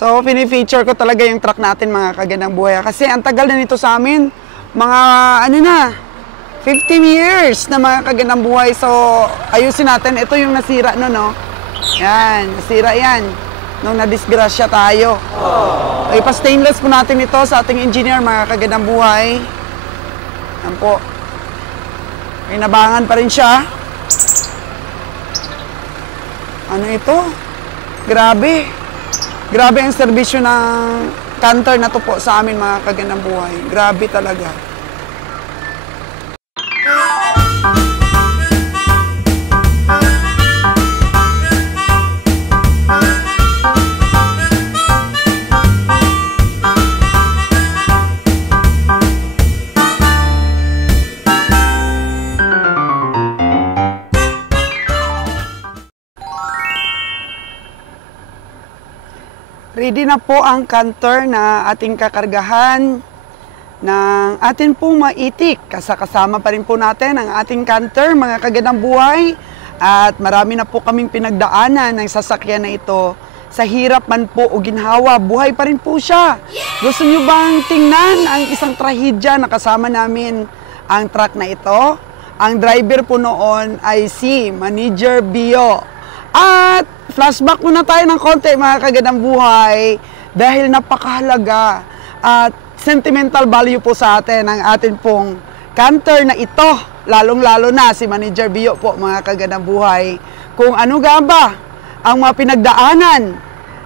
So, pinifeature ko talaga yung truck natin mga kagandang buhay. Kasi ang tagal na nito sa amin, mga 15 years na mga kagandang buhay. So, ayusin natin. Ito yung nasira no, no? Yan, nasira yan. Nung nadisgrasya tayo. Ipa-stainless po natin ito sa ating engineer mga kagandang buhay. Yan po. Inabangan pa rin siya. Ano ito? Grabe. Grabe ang serbisyo ng Canter na to po sa amin mga kagandang buhay. Grabe talaga. Ready na po ang Canter na ating kakargahan ng atin pong maitik. Kasama pa rin po natin ang ating Canter, mga kagandang buhay. At marami na po kaming pinagdaanan ng sasakyan na ito. Sa hirap man po o ginhawa, buhay pa rin po siya. Gusto nyo bang tingnan ang isang trahedya na kasama namin ang truck na ito? Ang driver po noon ay si Manager Bio. At flashback muna tayo ng konti mga kagandang buhay dahil napakahalaga at sentimental value po sa atin ang atin pong Canter na ito, lalong-lalo na si Manager Bio po mga kagandang buhay. Kung ano nga ba ang mga pinagdaanan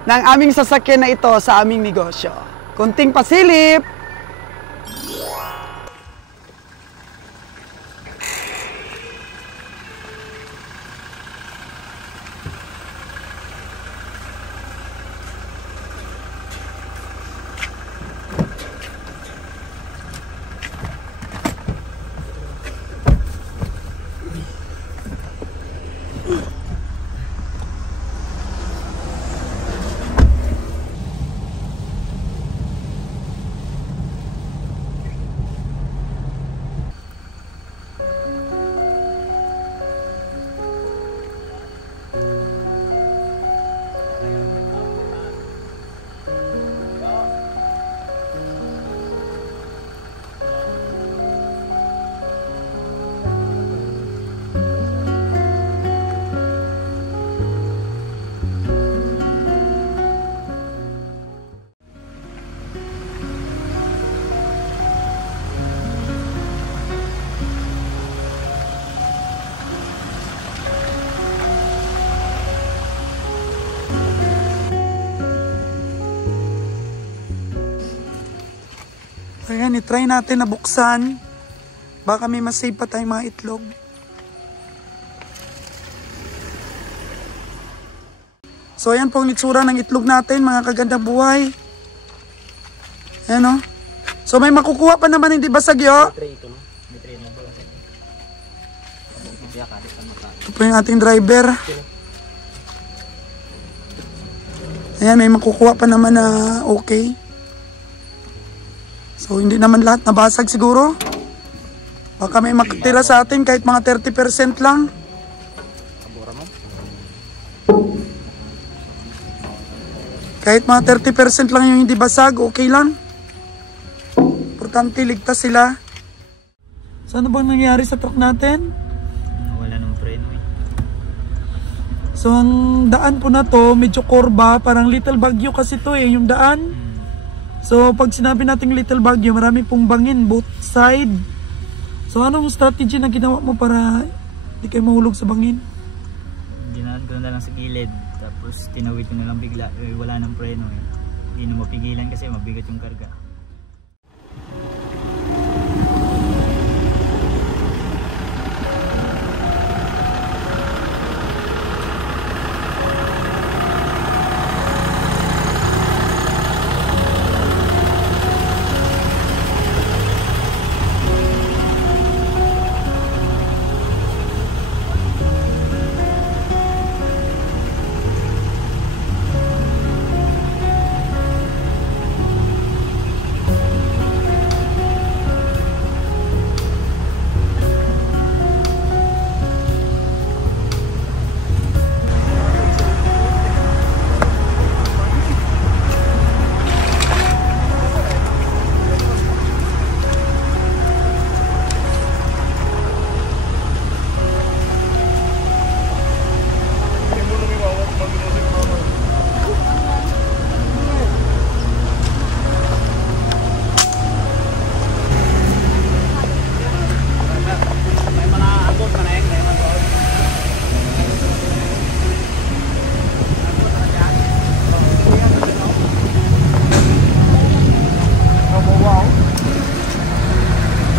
ng aming sasakyan na ito sa aming negosyo. Kunting pasilip. Ayan, itry natin na buksan. Baka may masave pa tayong mga itlog. So, ayan po ang itsura ng itlog natin, mga kagandang buhay. Ayan o. So, may makukuha pa naman, hindi basag yo. Ito po yung ating driver. Ayan, may makukuha pa naman na okay. So, hindi naman lahat nabasag siguro. Baka may makatira sa atin kahit mga 30% lang. Kahit mga 30% lang yung hindi basag, okay lang. Importante, ligtas sila. So, ano bang nangyari sa truck natin? Wala nang preno eh. So, ang daan po na to, medyo kurba. Parang Little Baguio kasi to eh, yung daan. So, pag sinabi nating Little Baguio, marami pong bangin, both side. So, anong strategy na ginawa mo para hindi kayo mahulog sa bangin? Dinaan ko na lang sa gilid, tapos tinawid ko na lang bigla. Wala nang preno eh. Hindi na mapigilan kasi mabigat yung karga.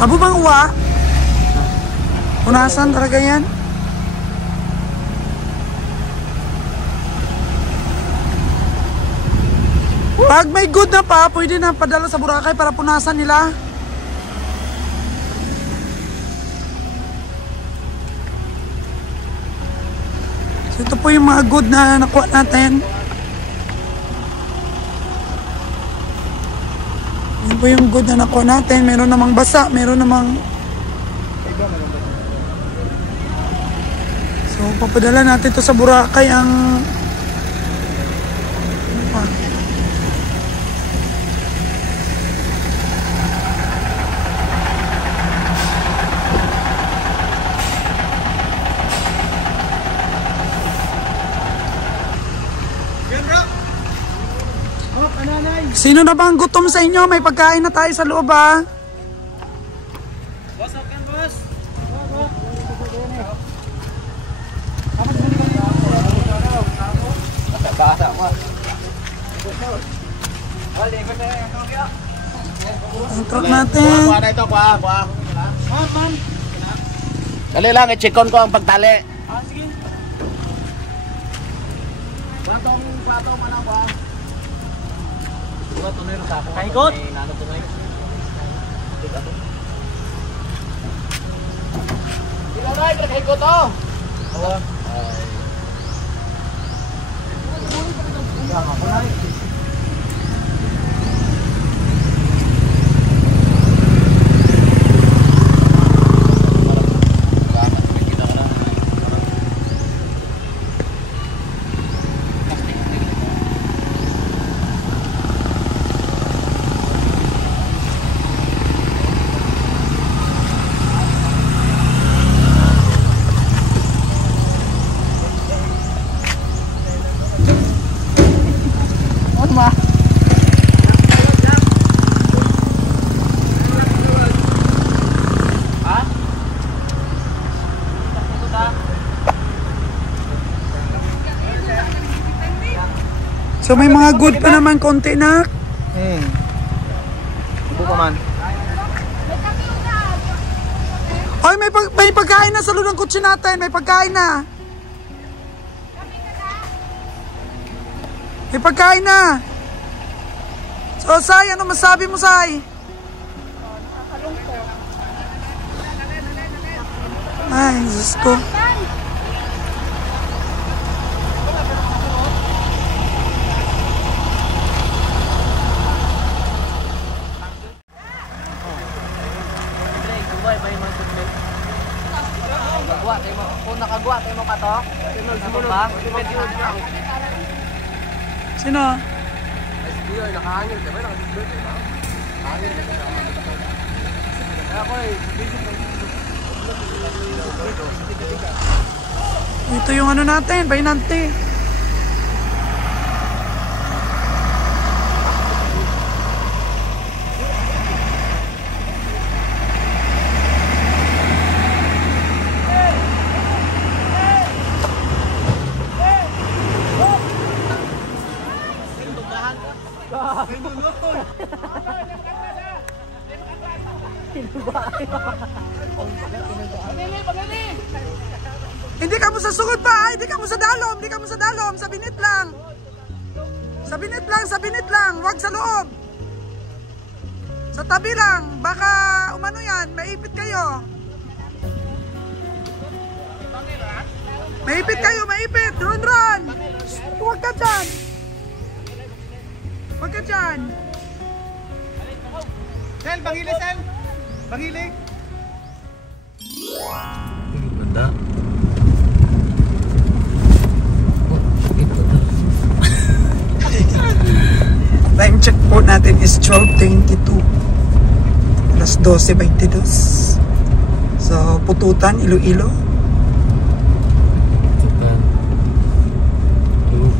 Abo bang uwa? Punasan talaga yan. Pag may good na pa, pwede na padala sa Boracay para punasan nila. So ito po yung mga good na nakuha natin. Yan po yung good na nakuha natin. Meron namang basa, meron namang... So papadala natin ito sa Boracay ang... Sino na bang gutom sa inyo? May pagkain na tayo sa loob ha. Boss, okay boss. Ang truck natin. Kuha na ito, kuha. Dali lang, i-check-on ko ang pagtali. Sige. Platong, ano ba? Kahikot? Ikaw na, kahikot to. So may mga good pa naman konti na. Ibu pa man. Ay, may pagkain na sa loob ng kutsi natin. May pagkain na. May pagkain na. So, Sai, ano masabi mo, Sai? Ay, Diyos ko. Nakagwa kayo mo ka to? Sino? Nakahangin ka ba? Nakahangin ka ba? Ito yung ano natin, bainante. Hindi ka mo sa sugod pa, hindi ka mo sa dalom, hindi ka mo sa dalom, sa binit lang. Sa binit lang, wag sa loob. Sa tabi lang, baka umano yan, maipit kayo. Maipit kayo, maipit, run! Huwag ka dyan. Huwag ka dyan. Sel, bangili, Sel! Bangili! Ganda. Time check po natin is 12:22. Alas 12:22. So, Pututan, Iloilo.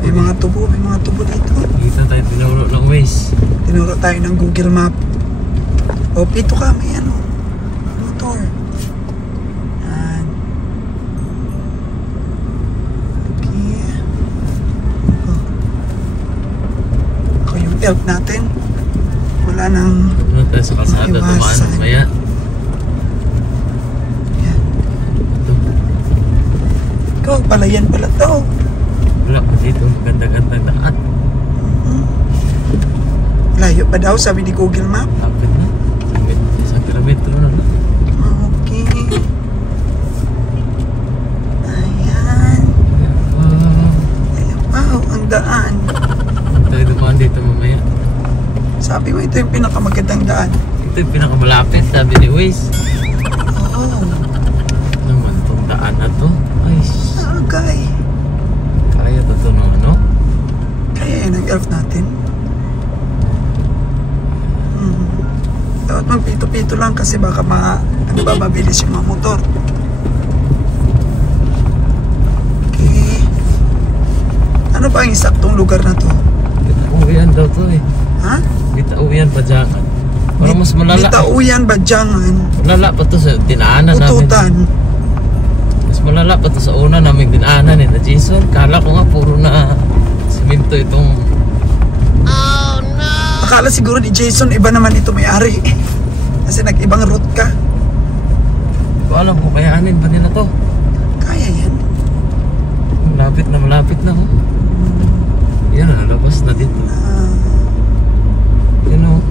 May mga tubo dito. Dito tayo tinuro ng Waze. Tinuro tayo ng Google Map. O, pito ka, may ano, motor. Yan. Okay. Oh. Ako yung elk natin. Wala nang Ano tayo sa kalsada, dumaan, kaya Ikaw, palayan pala to. Wala pa dito, maganda-ganda daan. Layo pa daw, sabi ni Google Map. Lapit na. Isang kilometro na lang. Okay. Ayan. Ayan, wow, ang daan. Tayo dumaan dito mamaya. Sabi mo, ito yung pinakamagandang daan. Ito yung pinakamalapit, sabi ni Waze. Oh, Naman itong daan na to. Ay, sagay. kaya to to no, ano? Kaya yan ang elf natin. Dapat magpito-pito lang kasi baka mabilis yung mga motor. Okay. Ano ba ang isaktong lugar na to? Bitauyan daw to eh. Ha? Bitauyan Badyangan. Parang mas malala. Bitauyan, Badyangan, Malala pa to sa dinaanan namin. Ututan. Mas malala pa to sa una naming dinaanan eh na Jason. Kala ko nga puro na simento itong... Akala siguro ni Jason, iba naman ito may-ari. Kasi nag-ibang route ka. Hindi ko alam kung kayanin ba nila to. Kaya yan. Malapit na oh. Yan na, nalabas na dito. Yun oh.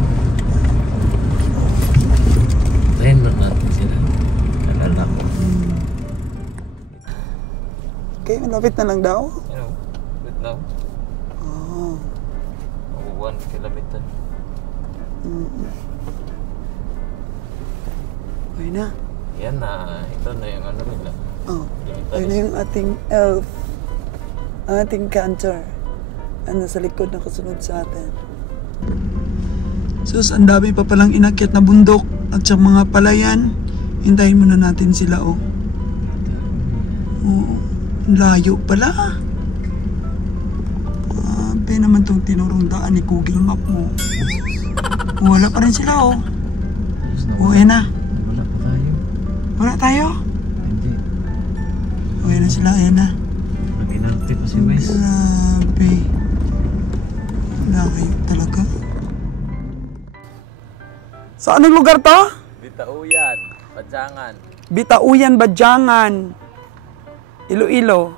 Tayin na natin sila. Nalala ko. Okay, malapit na lang daw. You know, wait now. Oh. 1 kilometer. Okay na. Yan na. Ito na yung ano nila. Oh. Ayun na yung ating elf. Ating cancer. Ano sa likod na kasunod sa atin. Sus, ang dami pa palang inakyat na bundok at sa mga palayan. Hintayin muna natin sila, oh. Oo. Layo pala. Grabe naman itong tinurong daan ni Google Map mo. Wala pa rin sila, oh. Uwi na. Wala pa tayo. Wala tayo? Hindi. Uwi na sila, ayan na. Nag-inarte pa si Wes. Grabe. Layo talaga. Sa anong lugar to? Bitauyan, Badyangan. Bitauyan, Badyangan. Iloilo.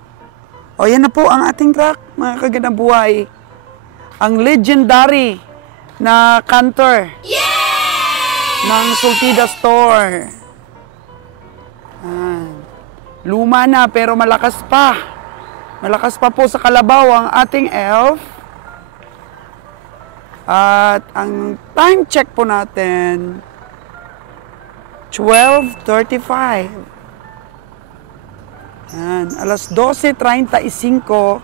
O yan na po ang ating truck, mga kagandang buhay. Ang legendary na canter ng Sultida Store. Luma na pero malakas pa. Malakas pa po sa kalabaw ang ating elf. At ang time check po natin, 12:35. Yan, alas 12:35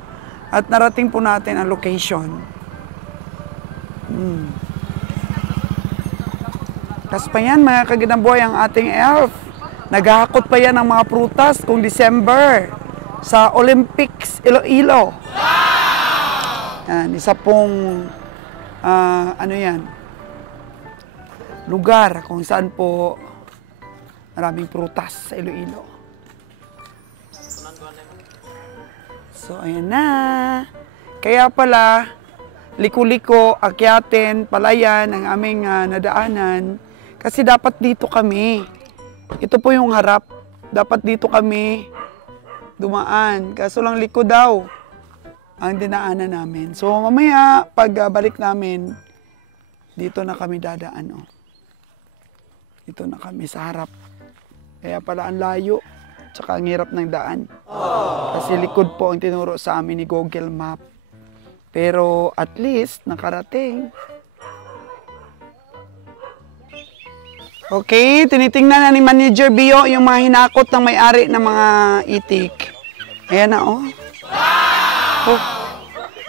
at narating po natin ang location. Kas pa yan, mga kagandang buhay, ang ating elf. Naghahakot pa yan ng mga prutas kung December sa Olympics Iloilo. Yan, isa pong ano yan, lugar kung saan po maraming prutas sa Iloilo. So, ayan na. Kaya pala, liko-liko, akyatin, palayan ang aming nadaanan. Kasi dapat dito kami. Ito po yung harap. Dapat dito kami dumaan. Kaso lang liko daw ang dinaanan namin. So, mamaya, pag balik namin, dito na kami dadaan. Oh. Dito na kami sa harap. Kaya pala ang layo. Tsaka ang hirap ng daan. Kasi likod po ang tinuro sa amin ni Google Map. Pero at least nakarating. Okay, tinitingnan na ni Manager Bio yung mga hinakot ng may-ari ng mga itik. Ayan na, oh. Oh.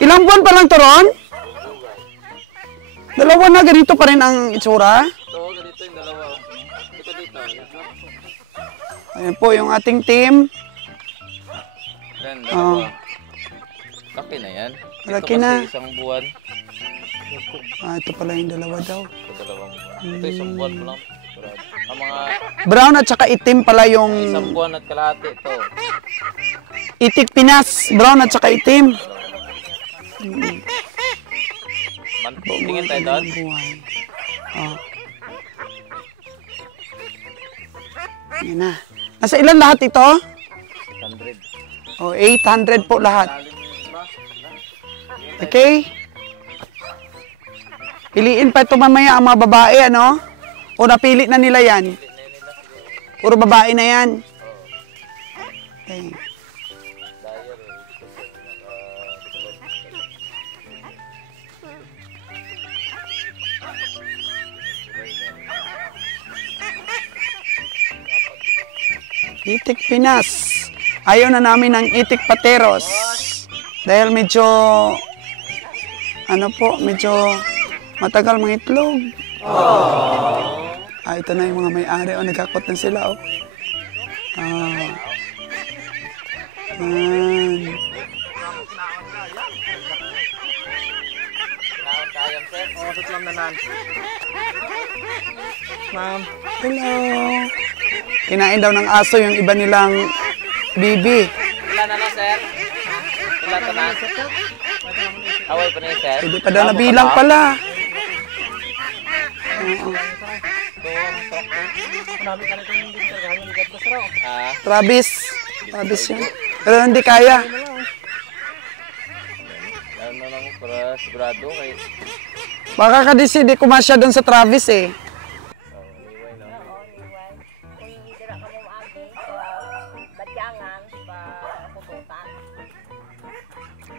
Ilang buwan pa lang to, Ron? 2 na, ganito pa rin ang itsura? Oo, ganito yung dalawa. Dito. Ayan po yung ating team. Yan, dalawa. Laki na yan. Laki ito na. kasi isang buwan. Ito pala yung dalawa daw. Ito 2 buwan. Ito isang buwan mo lang. Ang mga Brown at saka itim pala yung... isang buwan at kalahati ito. Itik Pinas. Brown at saka itim. Tingin tayo doon. Oh. Yan na. Nasa ilan lahat ito? 600. O, 800 po lahat. Okay? Piliin pa ito mamaya ang mga babae, ano? O napili na nila yan? Puro babae na yan. Okay. Itik Pinas. Ayaw na namin ng itik pateros. Dahil medyo, ano po, medyo matagal mga itlog. Ito na yung mga may-ari. Nagkakot na sila. Ma'am. Hello. Kinain daw ng aso yung iba nilang bibi. Ilan na lang, sir? Ilan na? Awal pa niya, sir? Hindi pa daw nabilang pala. Travis. Travis yan. Pero hindi kaya. Ano lang, para sigurado kayo. Baka kadisidi kumasya doon sa Travis eh.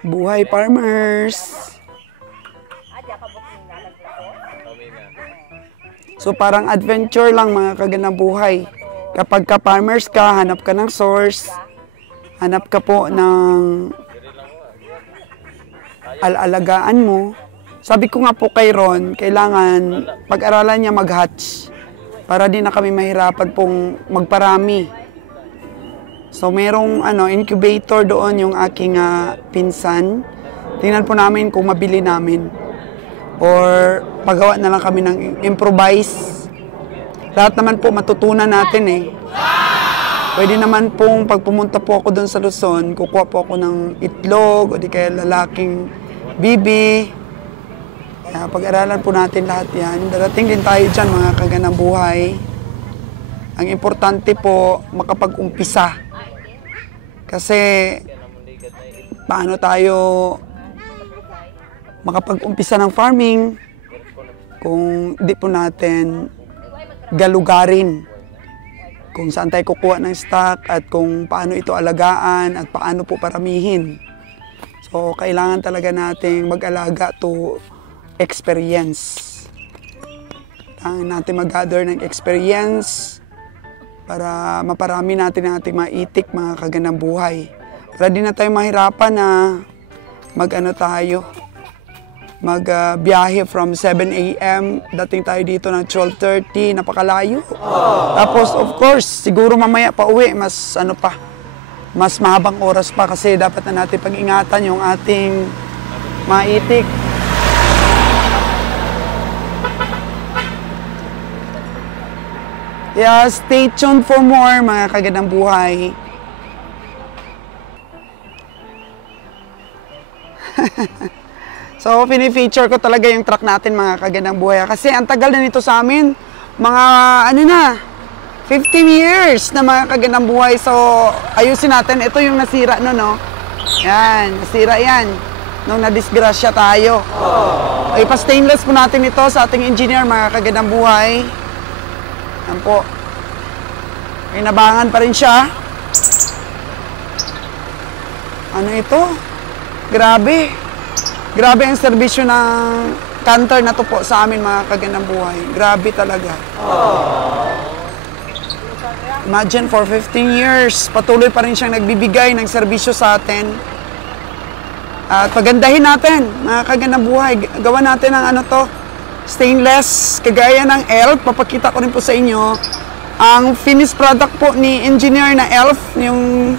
Buhay farmers. So parang adventure lang mga kaganang buhay. Kapag ka-farmers ka, hanap ka ng source. Hanap ka po ng alagaan mo. Sabi ko nga po kay Ron, kailangan pag-aralan niya mag-hatch para di na kami mahirapan pong magparami. So merong incubator doon yung aking pinsan. Tingnan po namin kung mabili namin. Or pagawa na lang kami ng improvise. Lahat naman po matutunan natin eh. Pwede naman pong pag pumunta po ako doon sa Luzon, kukuha po ako ng itlog o di kaya lalaking bibi. Kaya pag-aralan po natin lahat yan. Darating din tayo dyan mga kaganang buhay. Ang importante po makapag-umpisa. Kasi paano tayo makapag-umpisa ng farming kung di po natin galugarin kung saan tayo kukuha ng stock at kung paano ito alagaan at paano po paramihin. So kailangan talaga nating mag-alaga to experience. Kailangan natin mag-gather ng experience para maparami natin ang ating mga itik, mga kaganang buhay. Para di na tayo mahirapan na magbiyahe from 7 a.m. Dating tayo dito ng 12:30, napakalayo. Tapos of course, siguro mamaya pa uwi, mas mahabang oras pa kasi dapat na natin pag-ingatan yung ating mga itik. Yeah, stay tuned for more mga kaganang buhay. So, pinifeature ko talaga yung truck natin mga kaganang buhay. Kasi ang tagal na nito sa amin, mga 15 years na mga kaganang buhay. So, ayusin natin. Ito yung nasira no? Yan, nasira yan. Nung nadisgrasya tayo. Ipa-stainless po natin ito sa ating engineer mga kaganang buhay. Yan po. Inabangan pa rin siya. Ano ito? Grabe. Grabe ang serbisyo ng Canter na to po sa amin mga kaganang buhay. Grabe talaga. Imagine for 15 years, patuloy pa rin siyang nagbibigay ng serbisyo sa atin. At pagandahin natin mga kaganang buhay. Gawa natin ng stainless, kagaya ng ELF. Papakita ko rin po sa inyo ang finished product po ni engineer na ELF, yung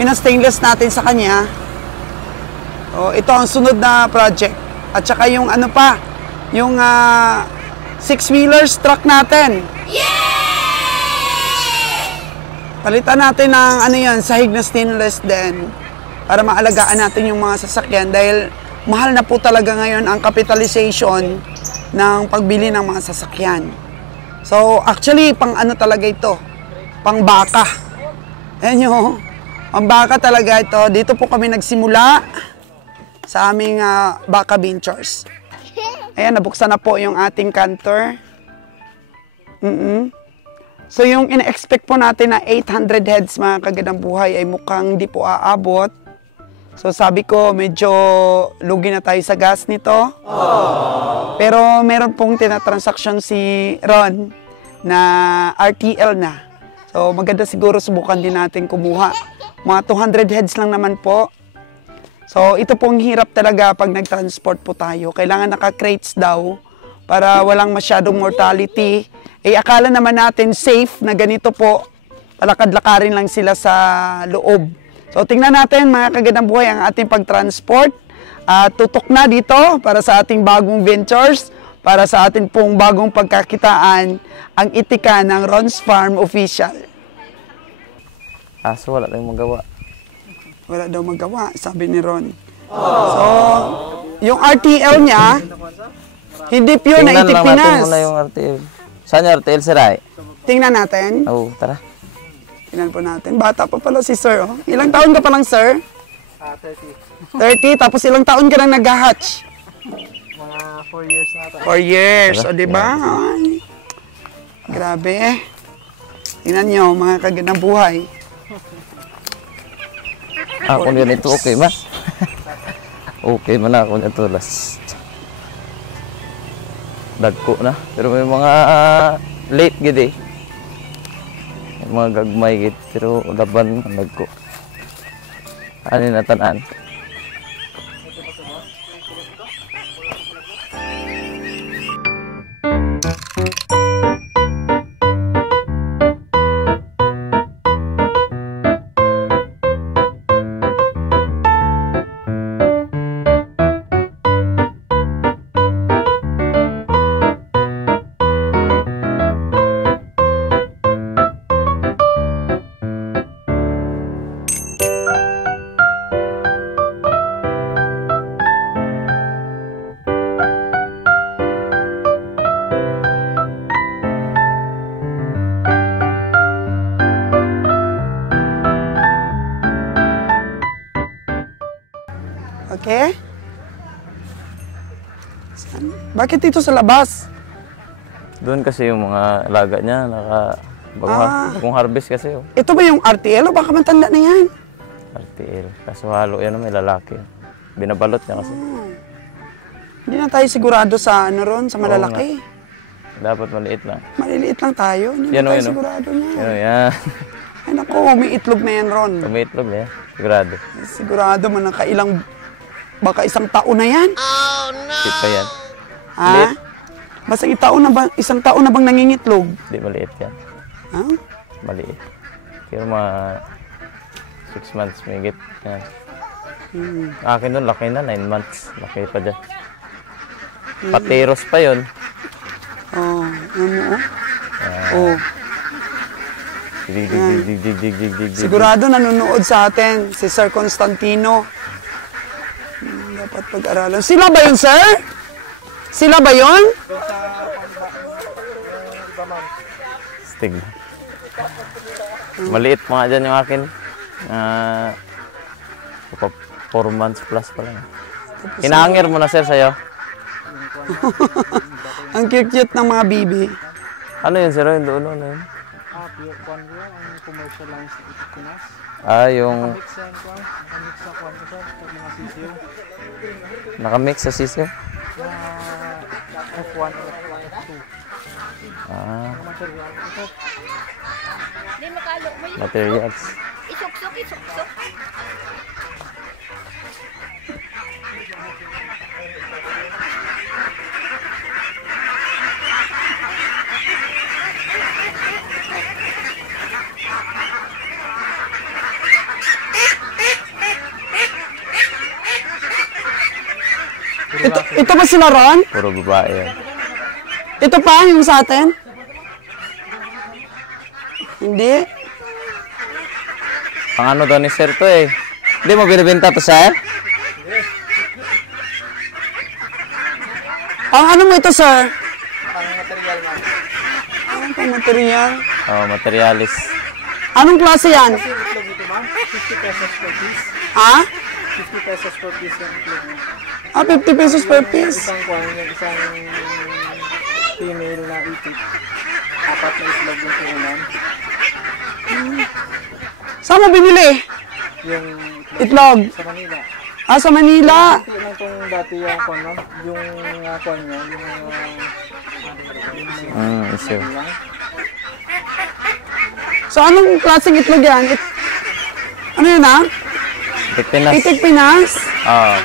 pina-stainless natin sa kanya. So, ito ang sunod na project. At saka yung yung 6-wheelers truck natin. Palitan natin ng sahig na stainless din para maalagaan natin yung mga sasakyan dahil mahal na po talaga ngayon ang capitalization ng pagbili ng mga sasakyan. So, actually, pang talaga ito? Pang baka. Ayan nyo, Ang baka talaga ito. Dito po kami nagsimula sa aming baka ventures. Ayan, nabuksan na po yung ating canter. So yung ina-expect po natin na 800 heads mga kagandang buhay ay mukhang di po aabot. So sabi ko medyo lugi na tayo sa gas nito. Pero meron pong tinatransaction si Ron na RTL na. So maganda siguro subukan din natin kumuha. Mga 200 heads lang naman po. So ito pong hirap talaga pag nag-transport po tayo. Kailangan naka-crates daw para walang masyadong mortality. Eh akala naman natin safe na ganito po. Palakad-lakarin lang sila sa loob. So tingnan natin mga kagandang buhay ang ating pag-transport. Tutok na dito para sa ating bagong ventures. Para sa ating pong bagong pagkakitaan. Ang itika ng Ron's Farm Official. Aso wala tayong magawa. Wala daw magawa, sabi ni Ron. So, yung RTL niya, hindi pure na itik Tingnan lang natin Pinas. muna yung RTL. Saan yung RTL, Sir Ay? Tingnan natin. Oo, tara. Tingnan po natin. Bata pa pala si Sir. Oh. Ilang taon ka pa lang, Sir? 30. 30. Tapos ilang taon ka nang nag-hatch? Mga 4 years na ito. 4 years. O, diba? Ay, grabe. Tingnan nyo, mga kagandang buhay. Kung ganito, okay ba? Okay man ako nito last. Dagko na. Pero may mga late gid eh. May mga gagmay gid. Pero laban ang dagko. Ano na tanan? Okay? Bakit dito sa labas? Doon kasi yung mga alaga niya bagong harvest kasi oh. Ito ba yung RTL o baka matanda na yan? RTL. Kaso halo yan may lalaki. Binabalot niya kasi. Hindi na tayo sigurado sa ano ron, sa malalaki. Dapat maliit lang. Maliliit lang tayo. Hindi Yan na o, tayo yan o. sigurado niya. Yan. Ay naku, may itlog na yan ron. May itlog niya. Sigurado. Sigurado man nakailang, baka isang taon na yan. Tip pa yan. Ha? Maliit. Basta isang taon na bang nangingitlog? Hindi maliit yan. Ha? Maliit. Pero mga 6 months may git. Yan. Akin doon, laki na. 9 months. Laki pa dyan. Patiros pa yun. Oh, ano oh? Oh. Dig. Sigurado nanonood sa atin si Sir Constantino. Dapat pag-aralan. Sila ba yun, sir? Sila ba yun? Stig. Maliit mga dyan yung akin. 4 months plus pa lang. Hinahangir mo na sir sa'yo. Ang cute-cute ng mga bibi. Ano yun sir? Yung doon ano yun? Pure kwan ko, ang commercial lang sa Pinas. Yung... Mix yan kwan. Mix sa kwan ko sir, sa mga sisiyo. Nakamix sa sisiyo? F1 or F2. Material. Ito. Di makalo mo yun. Materials. Isok-sok. Ito ba sila Ron? Puro babae yan. Ito pa yung sa atin? Hindi. Ang ano daw ni sir to eh. Hindi mo binibenta to sir? Ang ano mo ito, sir? Ang material man. Ano pang material? Oh, materialis. Anong klase yan? Itlog ito ma'am. 50 pesos per piece. Ha? 50 pesos per piece yung itlog mo. 50 pesos per piece. Isang kwan, yung isang female na itik. 4 na itlog yung puhunan. Saan mo binili? Yung Itlog. sa Manila. Sa Manila. Hindi lang itong dati yung kwan, no? Yung kwan niya, Issue. lang. So, anong klaseng itlog yan? Ano yun, ha? Itik Pinas. Itik Pinas? Oo.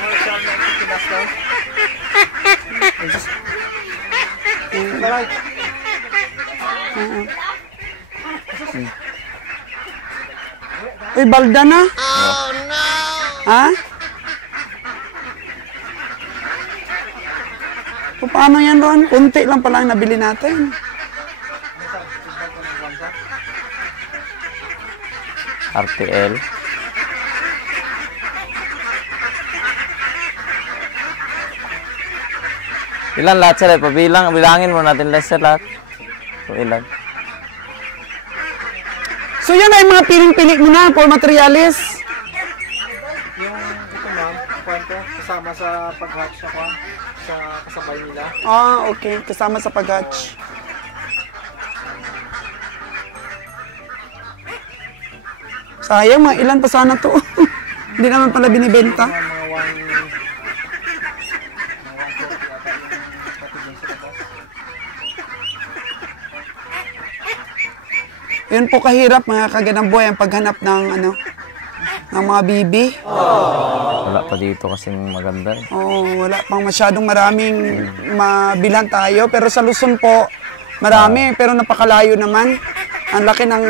Alright. Uy, balda na. Oh, no! Ha? So, paano yan, Ron? Kunti lang pala ang nabili natin. RTL. Ilan lahat sir? Bilangin mo natin lahat sir lahat. So, ilan? So, yan ay mga piling-pili mo na for materialis. Yung ito ma'am, kwan to, kasama sa pag-hatch sa kwan, sa kasabay nila. Okay. Kasama sa pag-hatch. Sayang, mga ilan pa sana to. Hindi naman pala binibenta. Mga 140 Yun po kahirap mga kagandang buhay ang paghanap ng ng mga bibi. Wala pa dito kasing maganda. Wala pang masyadong maraming mabilhan tayo. Pero sa Luzon po, marami. Pero napakalayo naman. Ang laki ng,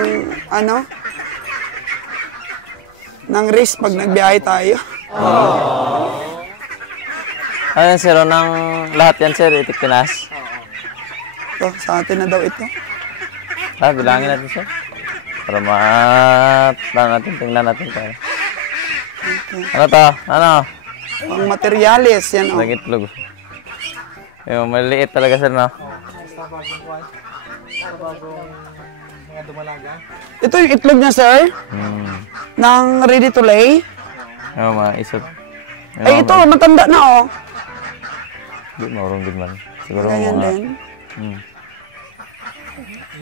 ng risk pag nagbiyahe tayo. Ayan sir, ng lahat yan sir, Itik Pinas. Ito, sa atin na daw ito. Bilangin natin sir. Para tingnan natin tayo. Okay. Ano to? Ano? Pang materialis, yan Isang itlog. Yung maliit talaga sir, no? basta bagong kwan, basta bagong mga dumalaga. Ito yung itlog niya, sir? Ng ready to lay? Yung mga isot. Ay, ito, matanda na, oh. Hindi, maurong din man. Siguro Ganyan mga... din.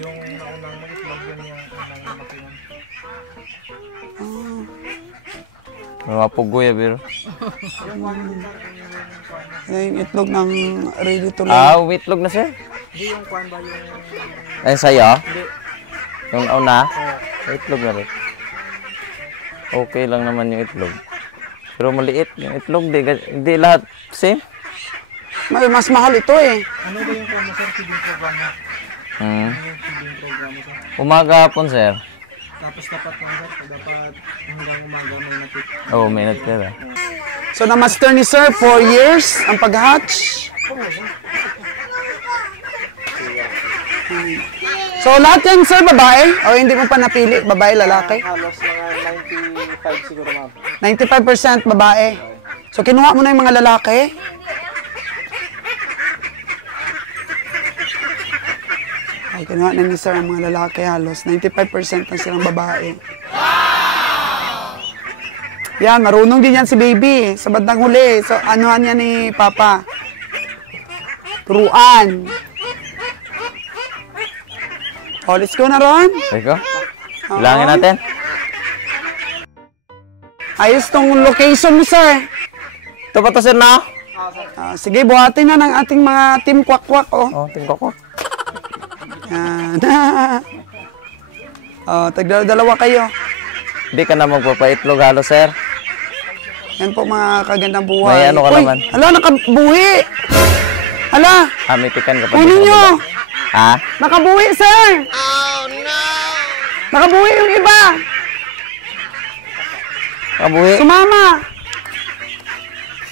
Yung naunang mga itlog yun yung unang lumaki yun. Mga pugoy, biro. Yan yung itlog ng ready to lay. Itlog na sir? Hindi yung kwan ba yung... Ayun sa'yo? Hindi. Yung nauna? Itlog na rin. Okay lang naman yung itlog. Pero maliit yung itlog, di lahat same. Mas mahal ito, eh. Ano ba yung kwan mo sir, feeding program mo? Ano yung feeding program mo sir? Umaga hapon sir. Tapos dapat lang sir, dapat hanggang umaga may natit. May natira. So, na-master ni sir, 4 years ang pag-hatch. So, lahat yan, sir, babae? O hindi mo pa napili? Babae, lalaki? Halos mga 95 siguro ma'am. 95% babae. So, kinuha mo na yung mga lalaki? Ay, kinuha na ni sir ang mga lalaki halos. 95% na silang babae. Yan, marunong din yan si baby. Sa bandang huli. So, anuhan yan ni Papa? Turuan. Let's go na, Ron. Eko? Bilangin natin. Ayos tong location mo, sir. Ito pa to sir na? Sige, buhatin na ng ating mga team kwak-kwak, oh. Tingko ko. Yan. Tagdala-dalawa kayo. Hindi ka na magpapaitlog halo sir. Yan po mga kagandang buhay. May ano ka naman? Hala, nakabuhi. Hala, Amitikan ka pa. kunin nyo. Ha? Nakabuhi, sir. Oh, no. Nakabuhi yung iba. Kabuhi? Sumama.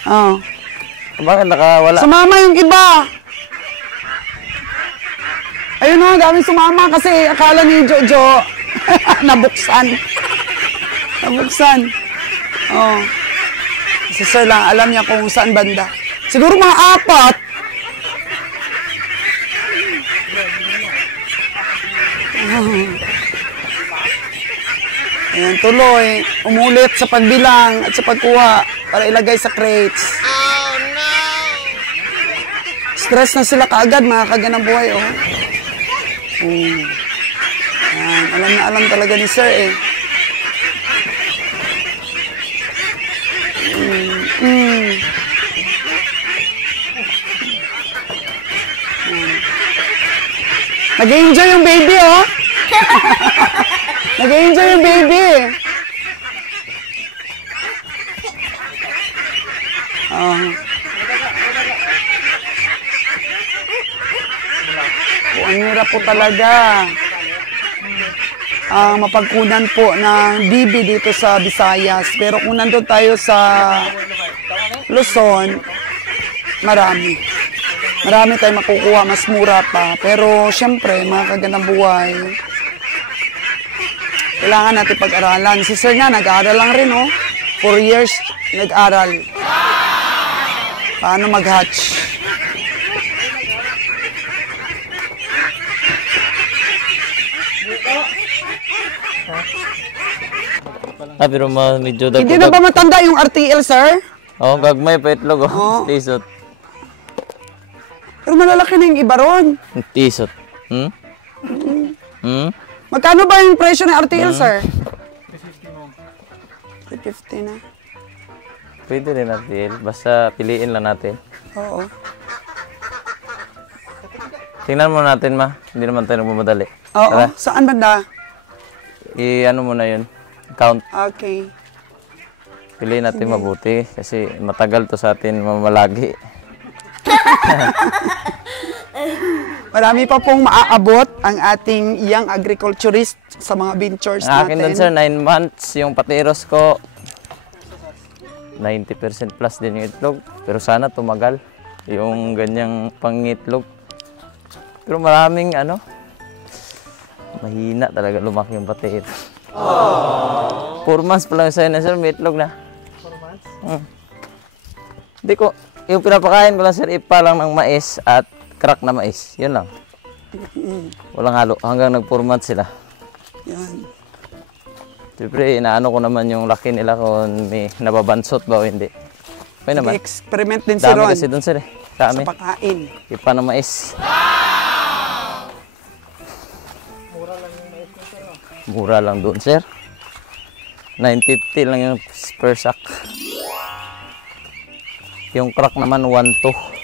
Oh. Bakit nakawala? Sumama yung iba. Ayun o, daming sumama kasi akala ni Jojo nabuksan. Nabuksan. Oh. Si sir lang, alam niya kung saan banda. Siguro mga 4. Ayan, tuloy. Umulit sa pagbilang at sa pagkuha para ilagay sa crates. Oh, no! Stress na sila kaagad, mga kaganang buhay, oh. Ayan, alam na alam talaga ni Sir, eh. Nag-enjoy yung baby, oh. Nag-enjoy yung baby. Ang hirap po talaga. Mapagkunan po ng bibi dito sa Visayas. Pero kung nandun tayo sa Luzon, marami. Marami tayong makukuha, mas mura pa. Pero syempre, mga kagandang buhay, kailangan natin pag-aralan. Si Sir nga, nag-aaral lang rin, oh. 4 years, nag-aral. Paano mag-hatch? Pero medyo dagdag. Hindi na ba matanda yung RTL, Sir? Oo, gagmay pa itlog, Oo. Tisot. Pero malalaki na yung iba ron. Tisot. Magkano ba yung presyo ng RTL, Sir? 350 na. Pwede rin natin. Basta piliin lang natin. Oo. Tingnan mo natin, ma. Hindi naman tayo nagmamadali. Oo. Tara. Saan banda? I-ano mo na yun. Count. Okay. Piliin natin mabuti. Kasi matagal to sa atin mamalagi. Marami pa pong maaabot ang ating young agriculturist sa mga ventures Ang akin natin. doon, sir, 9 months. Yung patiros ko, 90% plus din yung itlog. Pero sana tumagal yung ganyang pangitlog. Pero maraming mahina talaga lumaki yung patiro. 4 months pa lang sa'yo na, sir, may itlog na. 4 months? Hindi ko, yung pinapakain ko lang, sir, ipa lang ng mais at crack na mais. Yun lang. Walang halo. Hanggang nag 4 months sila. Yan. Siyempre, inaano ko naman yung laki nila kung may nababansot ba o hindi. Okay naman. Experiment din si Dami Ron kasi doon, sir, eh. sa Dami. pagkain. Ipa ng mais. Mura lang doon, sir. 950 lang yung per sack. Yung crack naman 1.2.